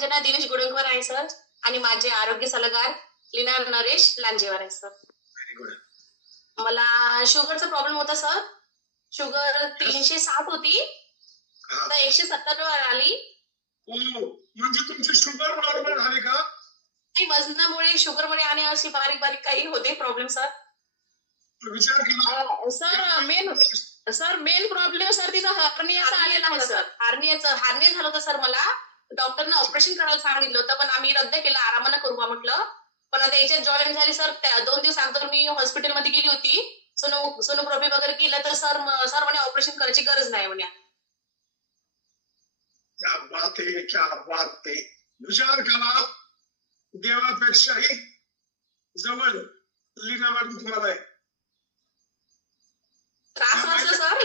रंजना दिनेश गुडकर आहे सर आणि माझे आरोग्य सल्लागार लीना नरेश लांजेवार आहे सर. Very good. मला शुगरचा प्रॉब्लेम होता सर. शुगर 360 होती तर 170 वर आली. म्हणजे तुमची शुगर नॉर्मल झाली का? वजनामुळे शुगरमुळे आणि अशी बारीक बारीक काही होते प्रॉब्लेम सर. विचार केला सर मेन प्रॉब्लेम सर तिथं हार्नियाचा आलेला आहे सर. हार्निया झालं होतं सर. मला डॉक्टरनं ऑपरेशन करायला सांगितलं होतं पण आम्ही रद्द केलं. आरामानं करू बा म्हटलं. पण आता याच्यात जॉईन झाली सर. 2 दिवस अगोदर मी हॉस्पिटलमध्ये गेली होती. सोनोग्राफी वगैरे केलं तर सर म्हणे ऑपरेशन करायची गरज नाही म्हणे. क्या बात आहे, क्या बात आहे. विचार करा, देवापेक्षाही जवळ लीना मॅडम तुम्हाला आहे. त्रास वाटला सर.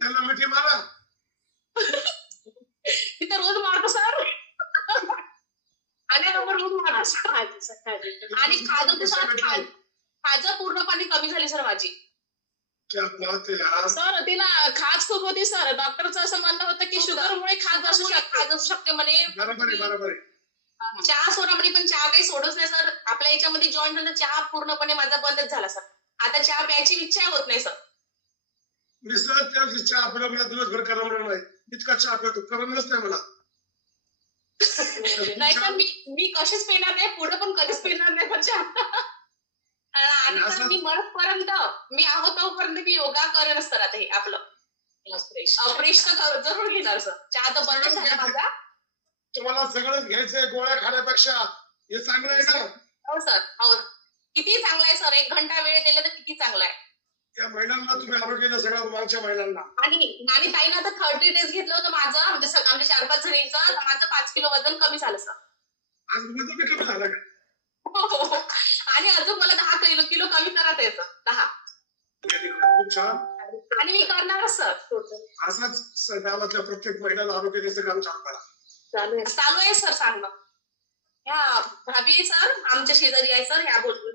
त्यांना मिठी मारा. तिथं रोज मारतो सर. आणि रोज मारतो सर. आणि खाजं पूर्णपणे कमी झाली सर माझी. क्या बात आहे सर. तिला खाज खूप होती सर. डॉक्टरचं असं म्हणणं होतं की शुगरमुळे खाज असू शकते म्हणे. बरोबर आहे, बरोबर आहे. चहा सोडा म्हणे पण चहा काही सोडच नाही सर. आपल्या याच्यामध्ये जॉईन झालं चहा पूर्णपणे माझा बंदच झाला सर. आता चहा प्यायची इच्छा होत नाही सर. मी सर त्या चहा आपल्या मला दिवसभर करमणार नाही. इतका चहा पितो करमलंच नाही मला. नाही तर मी कशीच पेणार नाही. पुढे पण कधीच पेणार नाही पण चहा. आणि मी मरतपर्यंत मी आहोत तोपर्यंत मी योगा करेन सर. आता हे आपलं ऑपरेशन जरूर घेणार सर. चहा तर बंदच झाला माझा. तुम्हाला सगळंच घ्यायचंय गोळ्या खाण्यापेक्षा. हे चांगलं आहे ना? हो सर. हो. किती चांगलं आहे सर. 1 घंटा वेळ दिला तर किती चांगला आहे. त्या महिलांना तुम्ही आरोग्याला सगळ्या मागच्या महिलांना आणि ताईनं आता 30 डेज घेतलं होतं माझं. म्हणजे आमच्या 4-5 जणींचं. माझं 5 किलो वजन कमी झालं सर. आज वजन बी कमी झालं का? हो. आणि अजून मला 10 किलो कमी करता येतं. 10. खूप छान. आणि मी करणारच सर. असंच गावातल्या प्रत्येक महिलाला आरोग्य द्यायचं काम चालू करा. चालू आहे सर चांगलं. ह्या भाभी सर आमच्या शेजारी आहे सर. ह्या बोलतो